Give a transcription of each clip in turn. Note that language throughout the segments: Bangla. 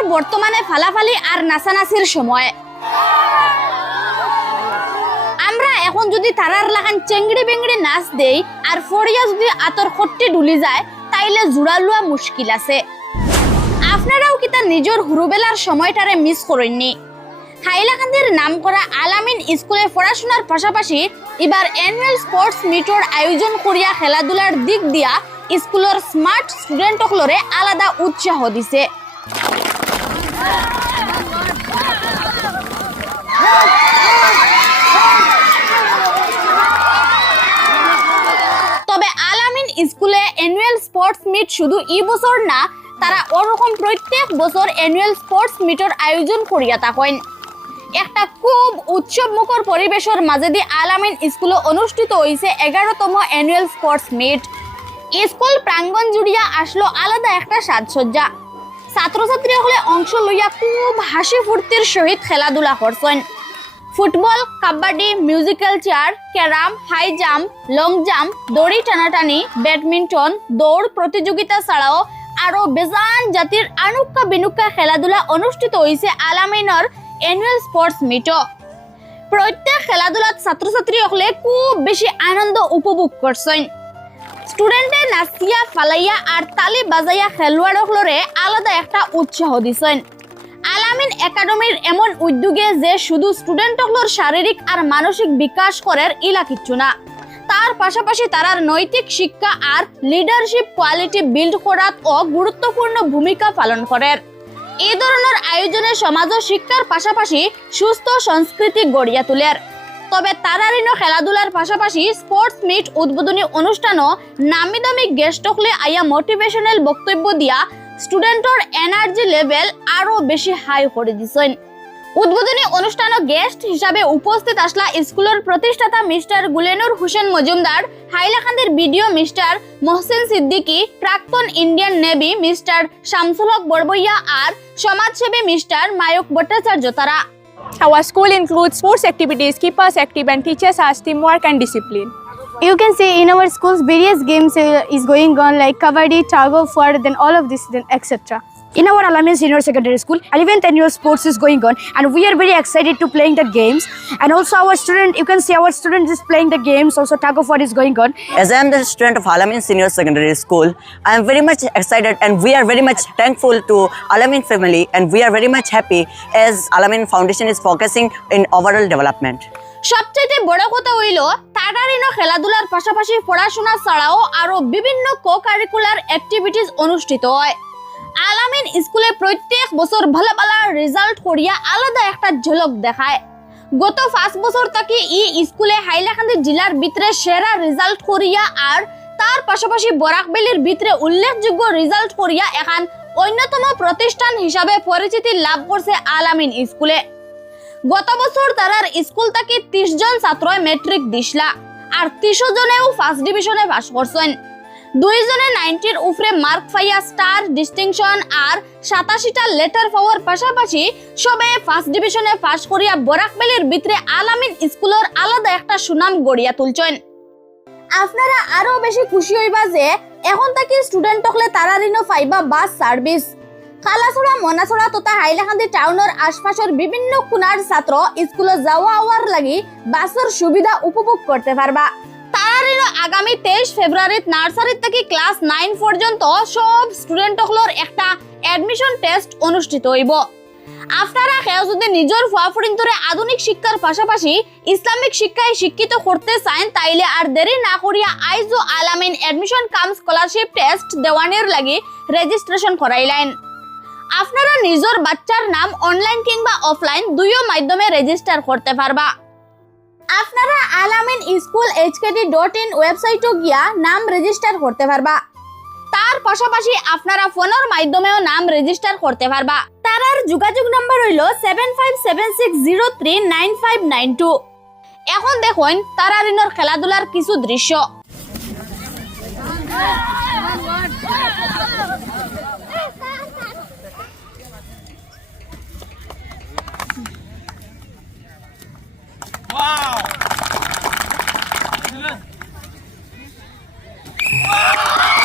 স্টুডেন্টদের বর্তমানে ফালাফালি আর নাচানাচির সময়। আমরা এখন যদি তারার লাগান চেংড়ি বেংড়ি নাচ দেই, আর ফরিয়া যদি আতর খট্টি ডুলি যায়, তাইলে জোড়া লোয়া মুশকিল আছে। আপনারাও কি তার নিজের হুরুবেলার সময়টারে মিস করেননি হাইলাকান্দির নাম করা আলামিন স্কুলে পড়াশোনার পাশাপাশি এবার অ্যানুয়াল স্পোর্টস মিটর আয়োজন করিয়া খেলাধুলার দিক দিয়া স্কুলের স্মার্ট স্টুডেন্টসকলরে আলাদা উৎসাহ দিছে। তবে আলামিন স্কুলে অ্যানুয়াল স্পোর্টস মিট শুধু এই বছর না, তারা ওরকম প্রত্যেক বছর অ্যানুয়াল স্পোর্টস মিটর আয়োজন করিয়া থাকেন। একটা খুব উৎসব মুখর পরিবেশের মাঝেদি আলামিন স্কুলে অনুষ্ঠিত হয়েছে এগারোতম অ্যানুয়াল স্পোর্টস মিট স্কুল প্রাঙ্গণ জুড়িয়া আসলো আলাদা একটা সাজসজ্জা। ছাত্রছাত্রী হলে অংশ লইয়া খুব হাসি ফুর্তির সহিত খেলাধুলা করছেন football, kabaddi musical chair carrom high jump long jump দড়ি টানাটানি ব্যাডমিন্টন দৌড় প্রতিযোগিতা ছাড়াও আরও বেজান জাতির আনুক্কা বিনুক্কা খেলাধুলা অনুষ্ঠিত হয়েছে আলামিনর অ্যানুয়াল স্পোর্টস মিটও প্রত্যেক খেলাধুলাত ছাত্রছাত্রী হলে খুব বেশি আনন্দ উপভোগ করছেন স্টুডেন্টে নাচিয়া, ফালাইয়া আর তালি বাজাইয়া খেলোয়াড়সকলরে আলাদা একটা উৎসাহ দিছেন। আলামিন একাডেমির এমন উদ্যোগে যে শুধু স্টুডেন্টসকলর শারীরিক আর মানসিক বিকাশ করার ইলা কিচ্ছু না তার পাশাপাশি তারার নৈতিক শিক্ষা আর লিডারশিপ কোয়ালিটি বিল্ড করাত ও গুরুত্বপূর্ণ ভূমিকা পালন করেন এই ধরনের আয়োজনে সমাজ ও শিক্ষার পাশাপাশি সুস্থ সংস্কৃতি গড়িয়া তোলের তবে তারারিন খেলাধুলার পাশাপাশি স্পোর্টস মিট উদ্বোধনী অনুষ্ঠানও নামি দামি গেস্ট হলে আইয়া মোটিভেশনাল বক্তব্য দিয়া স্টুডেন্টর এনার্জি লেভেল আরও বেশি হাই করে দিছেন। উদ্বোধনী অনুষ্ঠানে গেস্ট হিসাবে উপস্থিত আসলা স্কুলের প্রতিষ্ঠাতা মিস্টার গুলেনুর হোসেন মজুমদার হাইলাকান্দির বিডিও মিস্টার মোহসেন সিদ্দিকী প্রাক্তন Indian navy mister Shamsul Haq Barbhuiya আর সমাজসেবী মিস্টার মায়ক ভট্টাচার্য তারা Our school includes sports activities, keep us active and teaches us teamwork and discipline. You can see in our schools various games uh, is going on like kabaddi, tug of war, then all of this, then etc. In our Alamin Senior Secondary School, 11th annual sports is going on, and we are very excited to playing the games. And also our student, you can see our student is playing the games. Also tug of war is going on. As I am the student of Alamin Senior Secondary School, I am very much excited and we are very much thankful to Alamin family and we are very much happy as Alamin Foundation is focusing in overall development. সবচাইতে বড় কথা হইল তারারিনো খেলাধুলার পাশাপাশি পড়াশোনা ছাড়াও আরও বিভিন্ন কো কারিকুলার অ্যাক্টিভিটিস অনুষ্ঠিত হয় আলামিন স্কুলে প্রত্যেক বছর ভালো ভালো রেজাল্ট করিয়া আলাদা একটা ঝলক দেখায়। গত পাঁচ বছর থেকে ই স্কুলে হাইলাকান্দি জেলার ভিতরে সেরা রেজাল্ট করিয়া আর তার পাশাপাশি বরাকবেলির ভিতরে উল্লেখযোগ্য রেজাল্ট করিয়া এখন অন্যতম প্রতিষ্ঠান হিসাবে পরিচিতি লাভ করছে আলামিন স্কুলে। গত বছর তারার স্কুল থেকে ত্রিশ জন ছাত্র মেট্রিক দিসলা, আর ত্রিশ জনেও ফার্স্ট ডিভিশনে পাস করছেন। দুইজনে নাইনটির উপরে মার্ক পাইয়া স্টার, ডিস্টিংশন আর সাতাশিটা লেটার পাওয়ার পাশাপাশি সবে ফার্স্ট ডিভিশনে পাস করিয়া বরাকবেলির ভিতরে আলামিন স্কুলের আলাদা একটা সুনাম গড়িয়া তুলছেন। আপনারা আরও বেশি খুশি হইবা যে এখন থেকে স্টুডেন্ট হকলে তারারিনো পাইবা বাস সার্ভিস কালাছড়া মনাছড়া তথা হাইলাকান্দি টাউনের আশপাশের বিভিন্ন কোনার ছাত্র স্কুলে যাওয়া আওয়ার লাগি বাসের সুবিধা উপভোগ করতে পারবা। তারারিনো আগামী তেইশ ফেব্রুয়ারিত নার্সারি থেকে ক্লাস নাইন পর্যন্ত সব স্টুডেন্ট হকলর একটা অ্যাডমিশন টেস্ট অনুষ্ঠিত হইব। আপনারা কেউ যদি নিজের ফুয়াফুরিন ধরে আধুনিক শিক্ষার পাশাপাশি ইসলামিক শিক্ষায় শিক্ষিত করতে চান, তাইলে আর দেরি না করিয়া আইজো Al-Amin admission cum scholarship test দেওয়ানির লাগি রেজিস্ট্রেশন করাইলেন। আপনারা নিজের বাচ্চার নাম অনলাইন কিংবা অফলাইন দুইও মাধ্যমে রেজিস্টার করতে পারবা। আপনারা Alamin school HKD dot in ওয়েবসাইটও গিয়া নাম রেজিস্টার করতে পারবা। তার পাশাপাশি আপনারা ফোনের মাধ্যমেও নাম রেজিস্টার করতে পারবা। তারার যোগাযোগ নাম্বার হইল seven five seven six zero three nine five nine two এখন দেখুন তারা ঋণের খেলাধুলার কিছু দৃশ্য। 哇哦哇哦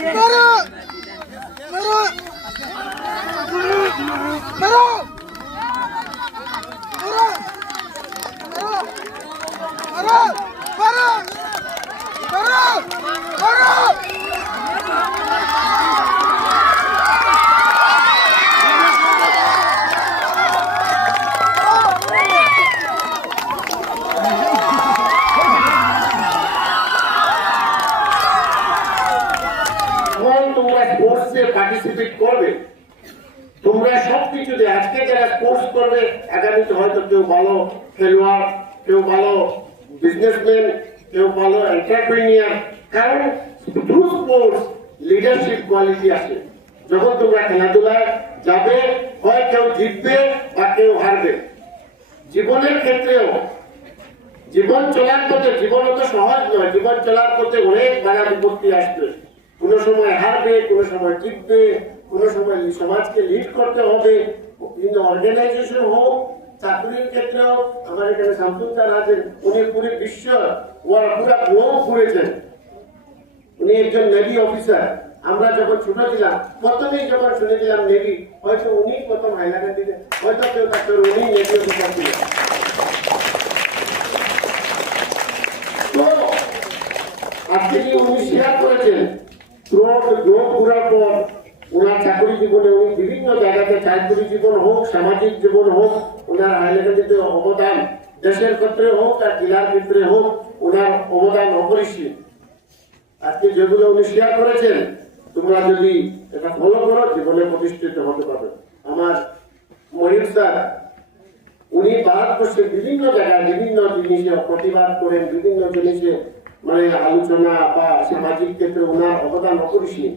Para! Para! Para! করবে? তোমরা সব কিছুতে আজকে যারা স্পোর্টস করবে আগামীতে হয়তো কেউ ভালো খেলোয়াড়, কেউ ভালো বিজনেসম্যান কেউ ভালো এন্টারপ্রেনিয়ার কারণ থ্রু স্পোর্টস লিডারশিপ কোয়ালিটি আসে যখন তোমরা খেলাধুলায় যাবে, হয় কেউ জিতবে বা কেউ হারবে। জীবনের ক্ষেত্রেও, জীবন চলার পথে জীবন তো সহজ নয়, জীবন চলার পথে অনেক বাধা বিপত্তি আসবে। কোনো সময় হারবে, কোনো সময় জিতবে কোনো সময় সমাজকে লিড করতে হবে, কিন্তু অর্গানাইজেশন হোক, চাকরির ক্ষেত্রেও আমার এখানে শামসুল স্যার আছেন, উনি পুরো বিশ্ব ওরা পুরা গ্লোব ঘুরেছেন। উনি একজন নেভি অফিসার আমরা যখন ছোট ছিলাম, প্রথমেই যখন শুনেছিলাম নেভি হয়তো উনি প্রথম হাইলাকান্দিতে হয়তো কেউ থাকতো উনি নেভি অফিসার ছিলেন। আজকে যে উনি শেয়ার করেছেন গ্রোথ ঘুরার পর ওনার চাকরি জীবনে উনি বিভিন্ন জায়গাতে চাকরি জীবন হোক, সামাজিক জীবন হোক, ওনার হাইলাকান্দিতে অবদান দেশের ক্ষেত্রে হোক আর জেলার ক্ষেত্রে হোক, ওনার অবদান অপরিসীম। আজকে যেগুলো উনি শেয়ার করেছেন, তোমরা যদি এটা ফলো করো, জীবনে প্রতিষ্ঠিত হতে পারবে। আমার মহির স্যার, উনি ভারতবর্ষের বিভিন্ন জায়গায় বিভিন্ন জিনিসে প্রতিবাদ করেন, বিভিন্ন জিনিসে মানে আলোচনা বা সামাজিক ক্ষেত্রে ওনার অবদান অপরিসীম।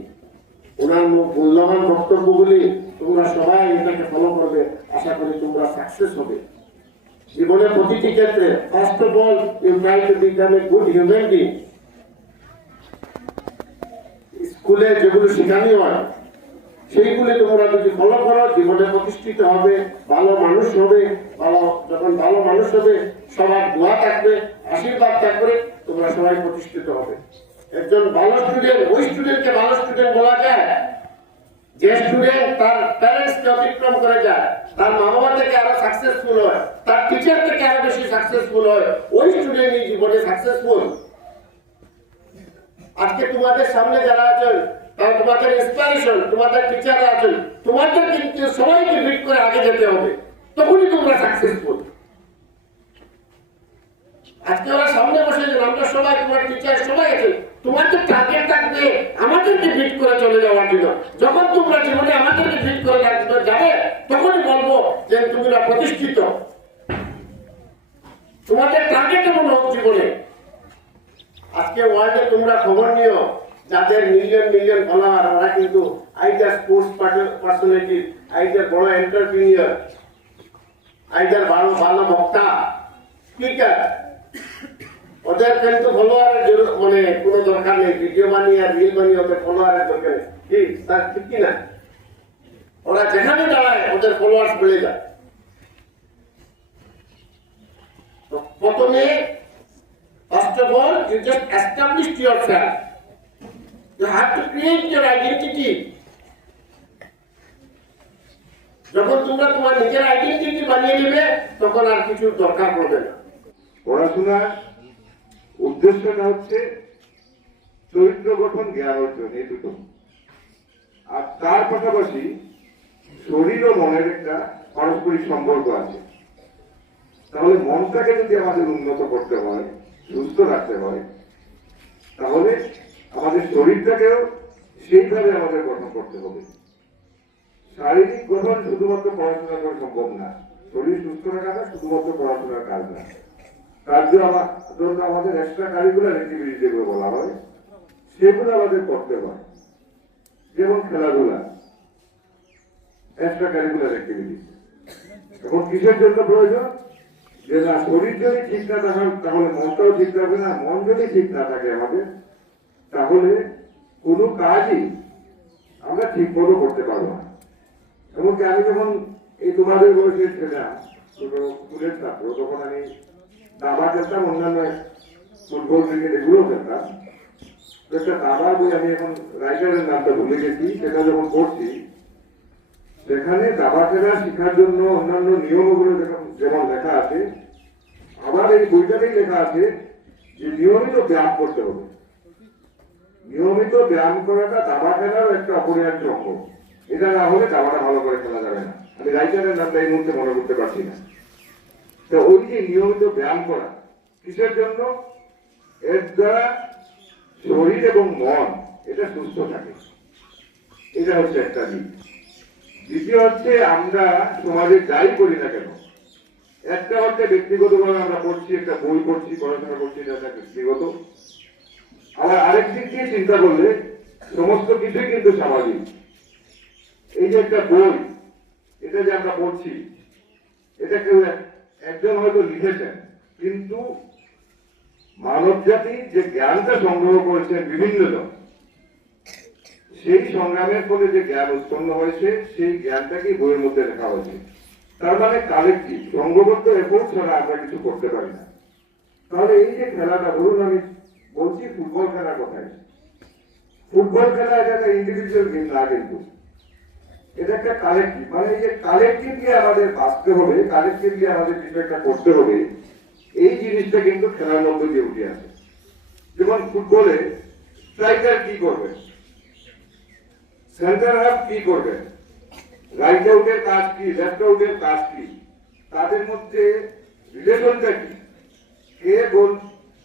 ওনার মূল্যবান বক্তব্যগুলি তোমরা সবাই এটাকে ফলো করবে। আশা করি তোমরা সাকসেস হবে। জীবনের প্রতিটি ক্ষেত্রে first of all you try to become a good human being স্কুলে যেগুলো শেখানো হয়, সেইগুলি তোমরা যদি ফলো করো, জীবনে প্রতিষ্ঠিত হবে, ভালো মানুষ হবে, ভালো যখন ভালো মানুষ হবে, সবার দোয়া থাকবে, আশীর্বাদ থাকবে, তোমরা সবাই প্রতিষ্ঠিত হবে। একজন ভালো স্টুডেন্ট ওই স্টুডেন্টকে ভালো স্টুডেন্ট বলা যায়। যে স্টুডেন্ট তার প্যারেন্টসকে অতিক্রম করে যায়, তার মা বাবা থেকে আরও সাকসেসফুল হয়, তার টিচার থেকে আরও বেশি সাকসেসফুল হয়, ওই স্টুডেন্টই জীবনে সাকসেসফুল আজকে তোমাদের সামনে যারা আছেন তারা তোমাদের ইন্সপিরেশন তোমাদের টিচাররা আছেন, তোমাদের কিন্তু সবাইকে বিট করে আগে যেতে হবে, তখনই তোমরা সাকসেসফুল আজকে ওরা সামনে বসে আমরা সবাই, তোমার টিচার সবাই আছে তোমার তো টার্গেট থাকবে, আমাদেরকে ফিট করে চলে যাওয়ার জন্য। যখন তোমরা জীবনে আমাদেরকে ফিট করে যাবে, তখনই বলব যে তোমরা প্রতিষ্ঠিত। তোমাদের টার্গেট এমন হোক জীবনে? আজকে ওয়ার্ল্ডে তোমরা খবর নিও, যাদের মিলিয়ন মিলিয়ন ফলোয়ার ওরা কিন্তু আইদার স্পোর্টস পার্সোনালিটি আইদার বড় এন্টারপ্রিনিয়র আইদার ভালো ভালো বক্তা স্পিকার ওদের কিন্তু ফলোয়ারের মানে কোনো দরকার নেই ভিডিও বানিয়ে আর রিল বানিয়ে ওদের ফলোয়ারের দরকার নেই। তার ঠিক কি না? ওরা যেখানে দাঁড়ায় ওদের ফলোয়ার্স বেড়ে যায়। প্রথমে First of all, you just established yourself. You have to create your identity. যখন তোমরা তোমার নিজের আইডেন্টিটি বানিয়ে নেবে তখন আর কিছু দরকার পড়বে না। পড়াশোনার উদ্দেশ্যটা হচ্ছে চরিত্র গঠন, জ্ঞান অর্জন এই দুটো। আর তার পাশাপাশি শরীর ও মনের একটা পারস্পরিক সম্পর্ক আছে। তাহলে মনটাকে যদি আমাদের উন্নত করতে হয়, সুস্থ রাখতে হয়, তাহলে আমাদের শরীরটাকেও সেইভাবে আমাদের গঠন করতে হবে। শারীরিক গঠন শুধুমাত্র পড়াশোনা করে সম্ভব না। শরীর সুস্থ রাখাটা শুধুমাত্র পড়াশোনার কাজ না। তার জন্য আমাদের এক্সট্রা কারিকুলার অ্যাক্টিভিটি যেগুলো বলা হয়, সেগুলো আমাদের করতে হয়। যেমন খেলাধুলা এক্সট্রা কারিকুলার অ্যাক্টিভিটি এখন কিসের জন্য প্রয়োজন? যে না, শরীর যদি ঠিক না থাকে তাহলে মনটাও ঠিক থাকবে না, মন যদি ঠিক না থাকে আমাদের, তাহলে কোনো কাজই আমরা ঠিক মতো করতে পারব না। এমনকি আমি যখন এই তোমাদের বয়সে ছিলাম ছোট স্কুলের ছাত্র, তখন আমি দাবা খেলতাম অন্যান্য ফুটবল ক্রিকেট এগুলো খেলতাম। একটা দাবা বই আমি এখন রাইটারের নামটা ভুলে গেছি, সেটা যখন পড়ছি, সেখানে দাবা খেলা শেখার জন্য অন্যান্য নিয়মগুলো যেমন লেখা আছে, আবার এই বইটাতেই লেখা আছে যে নিয়মিত ব্যায়াম করতে হবে। নিয়মিত ব্যায়াম করাটা দাবা খেলার একটা অপরিহার্য অঙ্গ। এটা না হলে দাবাটা ভালো করে খেলা যাবে না। আমি রাইটারের নামটা এই মুহূর্তে মনে করতে পারছি না। তো ওই যে নিয়মিত ব্যায়াম করা, কিসের জন্য? এর দ্বারা শরীর এবং মন, এটা সুস্থ থাকে। এটা হচ্ছে একটা দিক। দ্বিতীয় হচ্ছে আমরা সমাজে যাই করি না কেন, একটা হচ্ছে ব্যক্তিগতভাবে আমরা পড়ছি একটা বই পড়ছি, পড়াশোনা করছি, এটা ব্যক্তিগত। আবার আরেক দিক দিয়ে চিন্তা করলে সমস্ত কিছুই কিন্তু সামাজিক এই যে একটা বই, এটা যে আমরা পড়ছি, এটা কেউ একজন হয়তো লিখেছেন, কিন্তু মানব জাতি যে জ্ঞানটা সংগ্রহ করেছেন বিভিন্ন জন, সেই সংগ্রামের ফলে যে জ্ঞান উৎপন্ন হয়েছে, সেই জ্ঞানটাকে বইয়ের মধ্যে লেখা হয়েছে। তার মানে কালেক্টিভ সংঘবদ্ধ এফোর্ট ছাড়া আমরা কিছু করতে পারি না। তাহলে এই যে খেলাটা ধরুন আমি বলছি ফুটবল খেলার কথাই ফুটবল খেলা এটা একটা ইন্ডিভিজুয়াল গেম না কিন্তু। এটা একটা কালেক্টিভ মানে এই যে কালেক্টিভলি আমাদের বাঁচতে হবে কালেক্টিভলি আমাদের কিছু একটা করতে হবে, এই জিনিসটা কিন্তু খেলার মধ্যে দিয়ে উঠে আসে। যেমন ফুটবলে স্ট্রাইকার কি করবে? সেন্টার হাফ কি করবে? রাইট আউটের কাজ কি লেফট আউটের কাজ কি? তাদের মধ্যে রিলেশনটা কি? কে গোল,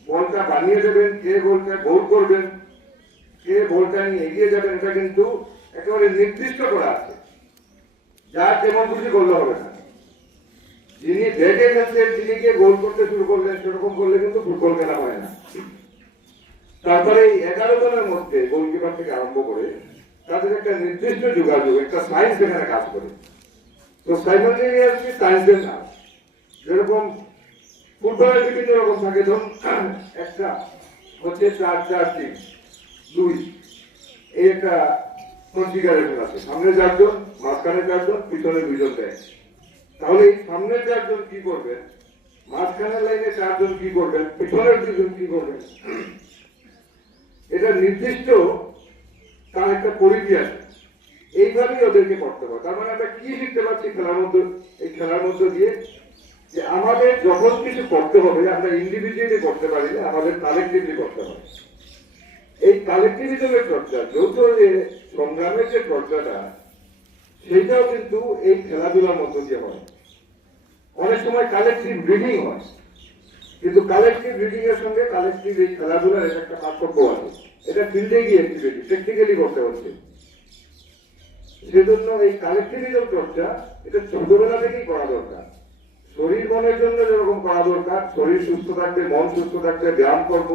বলটা বানিয়ে দেবেন, কে গোলটা গোল করবেন, কে বলটা নিয়ে এগিয়ে যাবেন, এটা কিন্তু একেবারে নির্দিষ্ট করা আছে। যার যেমন খুশি করলে হবে না। যিনি ব্যাটে খেলছেন তিনি গিয়ে গোল করতে শুরু করলেন, সেরকম করলে কিন্তু ফুটবল খেলা হয় না। তারপরে এই এগারো জনের মধ্যে গোলকিপার থেকে আরম্ভ করে তাদের একটা নির্দিষ্ট যোগাযোগ, একটা সাইন্স এখানে কাজ করে। তো সাইমালটেনিয়াসলি সায়েন্সের নাম। যেরকম ফুটবলের বিভিন্ন রকম থাকে, ধরুন, একটা হচ্ছে চার চার তিন, দুই। এই একটা কনফিগারেশন আছে। সামনে চারজন মাঝখানে চারজন পিছনে দুইজন দেয়। তাহলে সামনে চারজন কি করবেন মাঝখানের লাইনে চারজন কি করবেন পিছনের দুজন কি করবেন এটা নির্দিষ্ট তার একটা পরিধি আছে। এইভাবেই ওদেরকে করতে হবে। তার মানে আমরা কি শিখতে পারছি খেলার মধ্যে, এই খেলার মধ্যে দিয়ে? যে আমাদের যখন কিছু করতে হবে, আমরা ইন্ডিভিজুয়ালি করতে পারি না, আমাদের কালেকটিভলি করতে হবে। এই কালেকটিভিজমের চর্চা, যৌথ যে সংগ্রামের যে চর্চাটা, সেটাও কিন্তু এই খেলাধুলার মধ্য দিয়ে হয়। অনেক সময় কালেকটিভ রিডিং হয়। কিন্তু কালেকটিভ রিডিং এর সঙ্গে কালেকটিভ এই খেলাধুলার একটা পার্থক্য আছে। এটা ফিল্ডে গিয়ে অ্যাক্টিভিটি টেকনিক্যালি করতে হচ্ছে। সেজন্য এই কালেকটিভিজম চর্চা, এটা ছোটবেলা থেকেই করা দরকার। শরীর মনের জন্য যেরকম করা দরকার, শরীর সুস্থ থাকবে, মন সুস্থ থাকবে, ব্যায়াম করব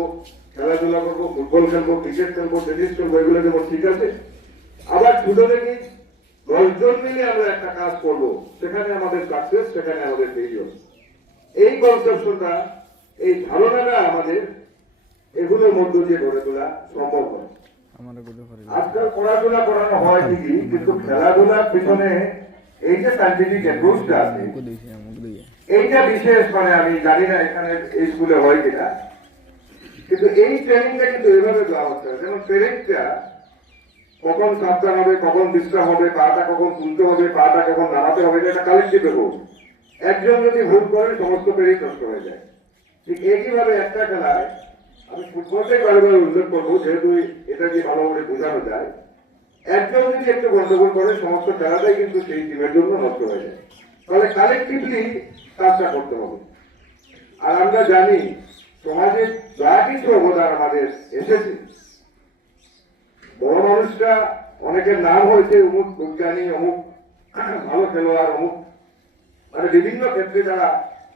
খেলাধুলা করব ফুটবল খেলব ক্রিকেট খেলব টেনিস খেলব এগুলো যেমন ঠিক আছে? আবার ছোট থেকেই দশজন মিলে আমরা একটা কাজ করব সেখানে আমাদের সাকসেস সেখানে আমাদের ফেলিওর এই কনসেপশনটা এই ধারণাটা আমাদের এগুলোর মধ্য দিয়ে গড়ে তোলা সম্ভব হয়। আজকাল পড়াশোনা করানো হয় ঠিকই কিন্তু খেলাধুলার পিছনে এই যে সাইন্টিফিক অ্যাপ্রোচটা আছে এইটা বিশেষ মানে আমি জানি না এখানে এই স্কুলে হয় কিনা। কিন্তু এই ট্রেনিংটা কিন্তু এভাবে দেওয়া হচ্ছে। যেমন পেরেন্টরা কখন সাবধান হবে, কখন বিশ্রাম হবে, পাটা কখন তুলতে হবে, পাটা কখন নামাতে হবে, এটা একটা কালেক্টিভ ভুল একজন যদি ভুল করে, সমস্ত পেরেন্ট নষ্ট হয়ে যায়। ঠিক একইভাবে একটা খেলায় আমি ফুটবলটাই বারবার উল্লেখ করব, যেহেতু এটা যে ভালো করে বোঝানো যায়। একজন যদি একটু গন্ডগোল করে, সমস্ত খেলাটাই কিন্তু সেই টিমের জন্য নষ্ট হয়ে যায়। তাহলে কালেকটিভলি কাজটা করতে হবে। আর আমরা জানি সমাজে যা কিছু অবদান আমাদের এসেছে। বড় মানুষরা, অনেকের নাম হয়েছে অমুক বিজ্ঞানী, অমুক ভালো খেলোয়াড়, অমুক মানে বিভিন্ন ক্ষেত্রে যারা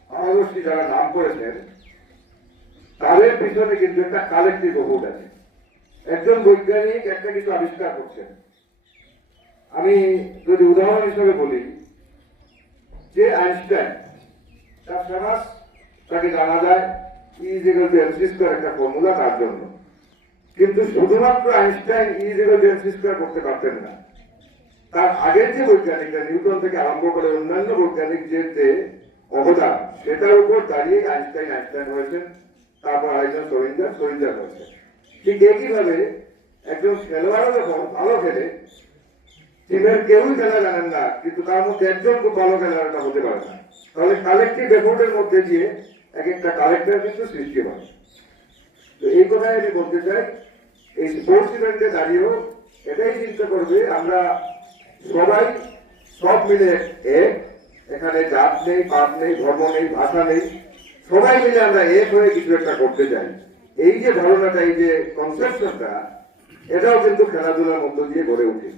পারদর্শী যারা নাম করেছেন, তাদের পিছনে কিন্তু একটা কালেক্টিভ ভোট আছে। একজন বৈজ্ঞানিক একটা কিছু আবিষ্কার করছেন। আমি যদি উদাহরণ হিসেবে বলি, যে আইনস্টাইন, তার ফেমাস তাকে জানা যায় একটা ফর্মুলা তার জন্য। কিন্তু শুধুমাত্র আইনস্টাইন স্কোয়ার করতে পারতেন না। তার আগের যে বৈজ্ঞানিকরা, নিউটন থেকে আরম্ভ করে অন্যান্য বৈজ্ঞানিকদের যে অবদান, সেটার উপর দাঁড়িয়ে আইনস্টাইন আইনস্টাইন হয়েছেন, তারপর আরেকজন সরিঞ্জার সরিঞ্জার হয়েছে। ঠিক একইভাবে একজন খেলোয়াড়ও যখন ভালো খেলে, টিমের কেউই খেলা জানেন না, কিন্তু তার মধ্যে একজন খুব ভালো খেলোয়াড়টা হতে পারে না। তাহলে কালেক্টিভ এফোর্টের মধ্যে দিয়ে এক একটা কালেক্টর কিন্তু সৃষ্টি হয়। তো এই কথাই আমি বলতে চাই, এই স্পোর্টস ইভেন্টে দাঁড়িয়েও এটাই চিন্তা করবে, আমরা সবাই সব মিলে এক, এখানে জাত নেই পাপ নেই, ধর্ম নেই, ভাষা নেই, সবাই মিলে আমরা এক হয়ে কিছু একটা করতে চাই। এই যে ধারণাটা, এই যে কনসেপশনটা এটাও কিন্তু খেলাধুলার মধ্য দিয়ে গড়ে উঠে